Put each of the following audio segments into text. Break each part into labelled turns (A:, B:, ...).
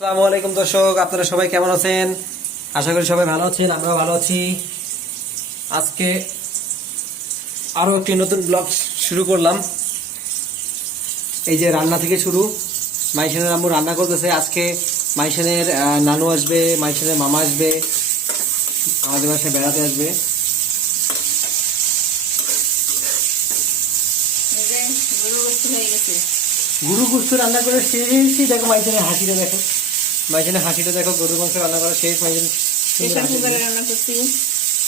A: আসসালামু আলাইকুম দর্শক আপনারা সবাই কেমন আছেন? আশা করি সবাই ভালো আছেন আমরাও ভালো আছি। আজকে আরও একটি নতুন ব্লগ শুরু করলাম। এই যে রান্না থেকে শুরু মাইশানের আম্মু রান্না করতেছে। আজকে মাইশানের নানু আসবে মাইশানের মামা আসবে আমাদের বাসায় বেড়াতে আসবে।
B: গরু গোস্ত
A: রান্না করে শেষই দেখো মাইশানের হাসিটা দেখো। মাইশানের হাসিটা দেখো গরু মাংস রান্না করা শেষ মাইশান
B: রান্না করছি।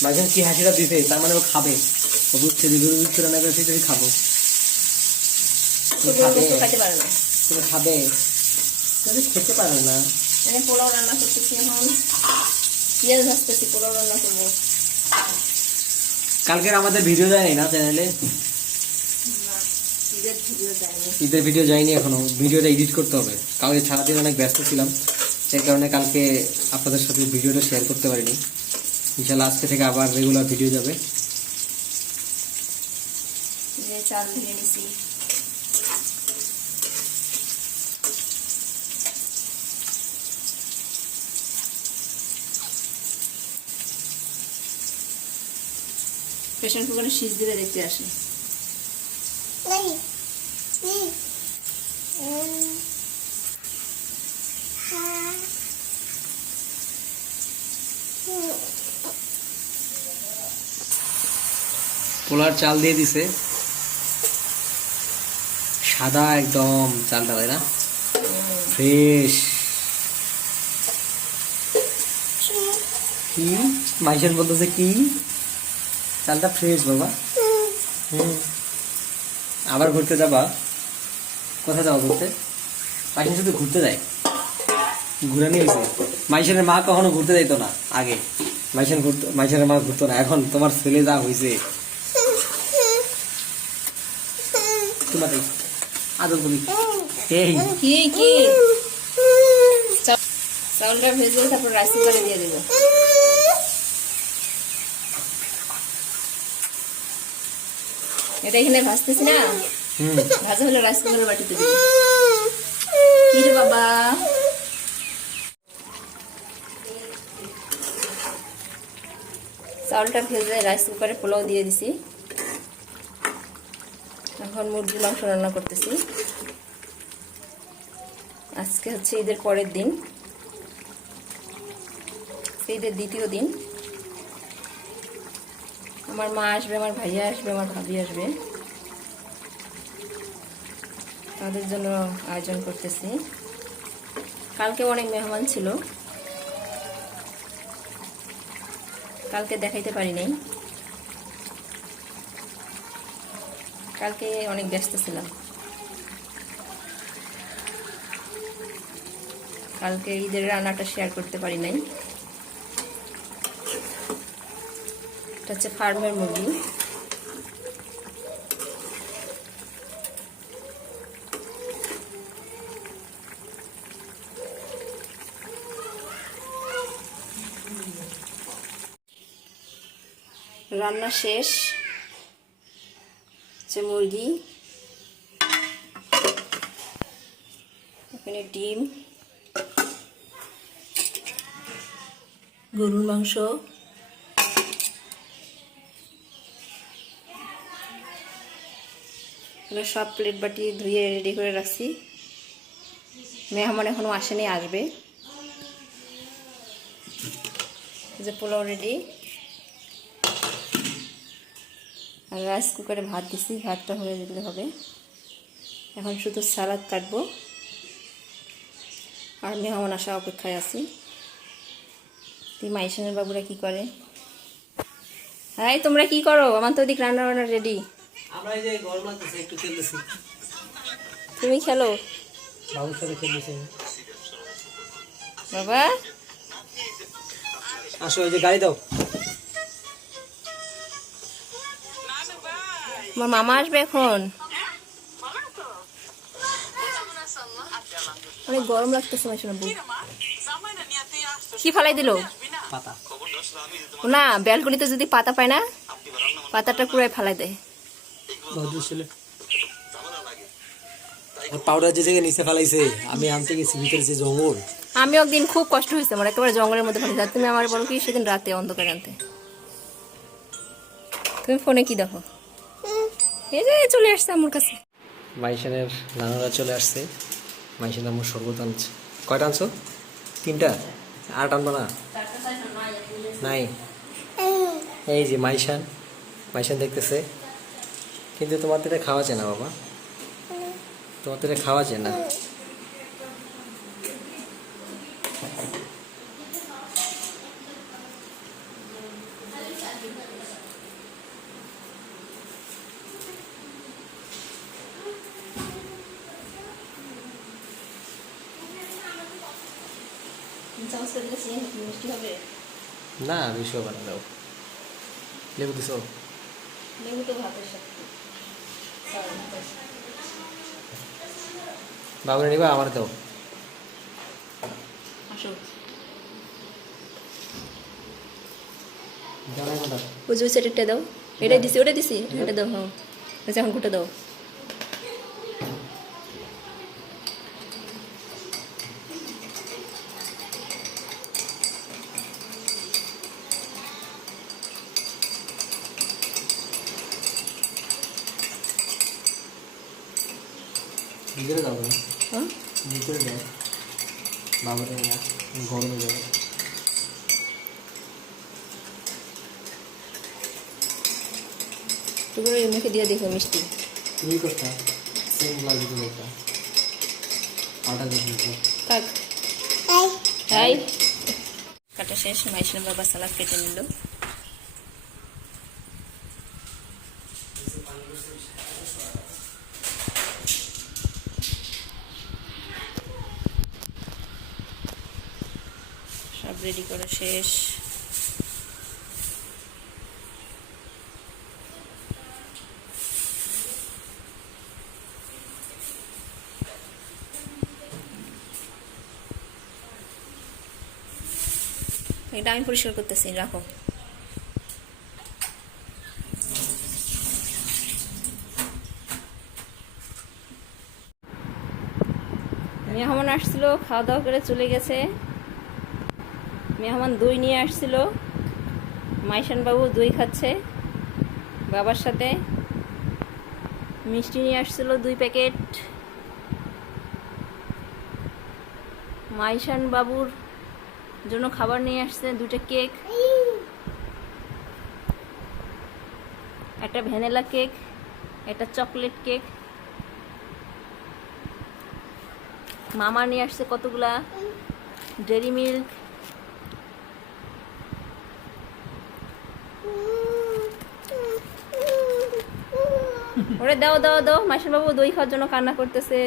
A: মাঝখানে কি হাসিটা দিতে তার মানে ও খাবে। ও বুঝছে যে গরু বুঝছে রান্না করেছি তুমি খাব? তুমি খাবে? তুমি খেতে পারো না।
B: এনে পোলাও রান্না করতেছি এখন। পেঁয়াজ ভাজতেছি পোলাও রান্না করব।
A: কালকের আমাদের ভিডিও দেয়নি না চ্যানেলে
B: ঈদের ভিডিও যায়নি।
A: ঈদের ভিডিও যায়নি এখনও। ভিডিওটা এডিট করতে হবে। কালকে সারাদিন অনেক ব্যস্ত ছিলাম। সেই কারণে কালকে আপনাদের সাথে ভিডিওটা শেয়ার করতে পারিনি। ইনশাল্লাহ আজকে থেকে আবার রেগুলার ভিডিও যাবে।
B: প্রেশার কুকারে সিজ দিলে দেখতে আসে।
A: পোলার চাল দিয়ে দিছে। সাদা একদম চালটা, তাই না? ফ্রেশ। কি? মাইশন বলতেছে কি? চালটা ফ্রেশ, বাবা। হুম। আবার ঘুরতে যাবা? কোথায় যাওয়া ঘুরতে? মাইশন শুধু ঘুরতে যায়। ঘুরে নিয়ে গেছে। মাইশনের মা কখনো ঘুরতে যাইতো না, আগে। মাইশন ঘুরতো মাইশনের মা ঘুরতো না। এখন তোমার ছেলে যা হয়েছে তোমার আদর করি। এই।
B: কি কি? চাউলটা ভেজে তারপর রাইস কুকারে দিয়ে দেবো। এটা এখানে ভাজতেছি না? ভাজা হলে রাইস কুকারের বাটিতে দিবি। কি রে বাবা? চাউলটা ভেজে রাইস কুকারে পোলাও দিয়ে দিছি। এখন মুরগি মাংস রান্না করতেছি। আজকে হচ্ছে ঈদের পরের দিন। ঈদের দ্বিতীয় দিন। আমার মা আসবে, আমার ভাইয়া আসবে, আমার ভাবি আসবে। তাদের জন্য আয়োজন করতেছি। কালকে অনেক মেহমান ছিল। কালকে দেখাইতে পারি নাই। কালকে অনেক ব্যস্ত ছিলাম। কালকে ঈদের রান্নাটা শেয়ার করতে পারি নাই। এটা হচ্ছে ফার্মের মুরগি। রান্না শেষ। হচ্ছে মুরগি। এখানে ডিম। গরুর মাংস। এগুলো সব প্লেট বাটি ধুয়ে রেডি করে রাখছি। মেহমান এখনও আসেনি, আসবে। যে পোলাও রেডি আর রাইস কুকারে ভাত দিছি ভাতটা হয়ে দিলে হবে। এখন শুধু সালাদ কাটবো। আর মেহমান আসা অপেক্ষায় আছি। তুই মাইশনের বাবুরা কি করে? হ্যাঁ তোমরা কি করো? আমার তো ওদিক রান্না বান্না রেডি
A: আমরা এই যে গরম লাগতেছে একটু খেলতেছি।
B: তুমি খেলো?
A: বাবুর সাথে খেলতেছি।
B: বাবা।
A: আসো এই যে গাড়ি দাও।
B: আমার মামা আসবে এখন? অনেক গরম লাগতেছে মাইশনের বউ। কি ফালাই দিল? না ব্যালকনিতে যদি পাতা পায় না পাতাটা পুরাই ফালাই দেয়।
A: পাউডার যে জায়গায় নিচে ফেলাইছে আমি আনতে গেছি ভিতরে যে জঙ্গল।
B: আমি একদিন খুব কষ্ট হয়েছে আমার একেবারে জঙ্গলের মধ্যে ফোনে তুমি আমার বলো কি সেদিন রাতে অন্ধকার আনতে। তুমি ফোনে কি দেখো? এই যে চলে আসছে আমার কাছে।
A: মাইশানের নানারা চলে আসছে। মাইশান আমার শরবত আনছে। কয়টা আনছো? তিনটা? আর আনব না? নাই। এই যে মাইশান। মাইশান দেখতেছে। কিন্তু তোমার এটা খাওয়া যায় না, বাবা। তোমার এটা খাওয়া যায় না।
B: মিষ্টি হবে
A: না দাও লেবু দিছো?
B: লেবু তো ভাতের সাথে।
A: বাবুরে নিবা আমার দাও।
B: আসো। ওই যে সেটা দাও। এটা দিছি ওটা দিছি। এটা দাও হ্যাঁ। আচ্ছা এখন গোটা দাও।
A: ভিতরে যাব না
B: হ্যাঁ?
A: ভিতরে দাও বাবুরে না গরমে যাবে।
B: তুমি ওই মুখে দিয়ে দেখো মিষ্টি।
A: তুমি কোথা সেম লাগবে তুমি এটা আটা দিয়ে
B: থাক।
C: তাই
B: তাই কাটা শেষ মাইশন বাবা সালাদ কেটে নিল। রেডি করা শেষ। এটা আমি পরিষ্কার করতেছি, রাখো। মেহমান আসছিল খাওয়া দাওয়া করে চলে গেছে। মেহমান দই নিয়ে আসছিল। মাইশান বাবু দই খাচ্ছে। বাবার সাথে মিষ্টি নিয়ে আসছিল দুই প্যাকেট। মাইশান বাবুর জন্য খাবার নিয়ে আসছে দুটো কেক। একটা ভ্যানিলা কেক, একটা চকলেট কেক। মামা নিয়ে আসছে কতগুলা? ডেরি মিল্ক ওরে দাও দাও দাও মাসির বাবু দই খাওয়ার জন্য কান্না করতেছে।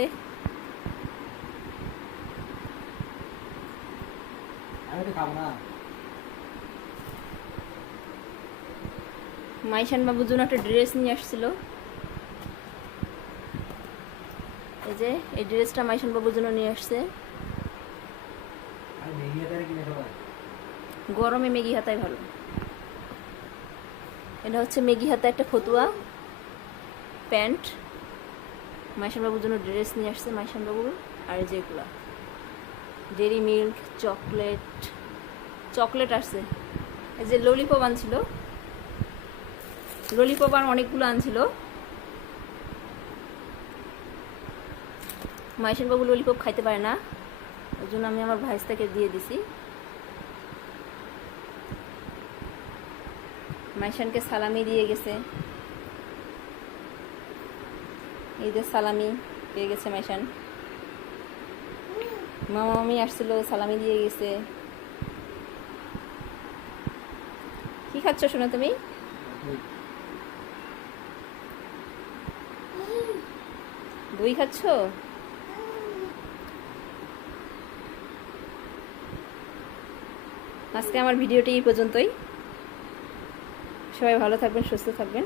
B: মাইশান বাবুর জন্য একটা ড্রেস নিয়ে আসছিল। এই যে এই ড্রেসটা মাইশান বাবুর জন্য নিয়ে আসছে। গরমে মেগি হাতায় ভালো। এটা হচ্ছে মেগি হাতা একটা ফতুয়া। প্যান্ট মাইশান বাবুর জন্য ড্রেস নিয়ে আসছে মাইশান বাবুর আর যেগুলো ডেরি মিল্ক চকলেট চকলেট আসছে। এই যে ললিপপ আনছিল। ললিপপ আর অনেকগুলো আনছিল। মাইশান বাবু ললিপপ খাইতে পারে না। ওই জন্য আমি আমার ভাইস্তাকে দিয়ে দিছি। মাইশানকে সালামি দিয়ে গেছে। ঈদের সালামি পেয়ে গেছে মাইশান। মামা মামি আসছিল, সালামি দিয়ে গেছে। কি খাচ্ছ শোনো তুমি? দই খাচ্ছ? আজকে আমার ভিডিওটি এই পর্যন্তই। সবাই ভালো থাকবেন, সুস্থ থাকবেন।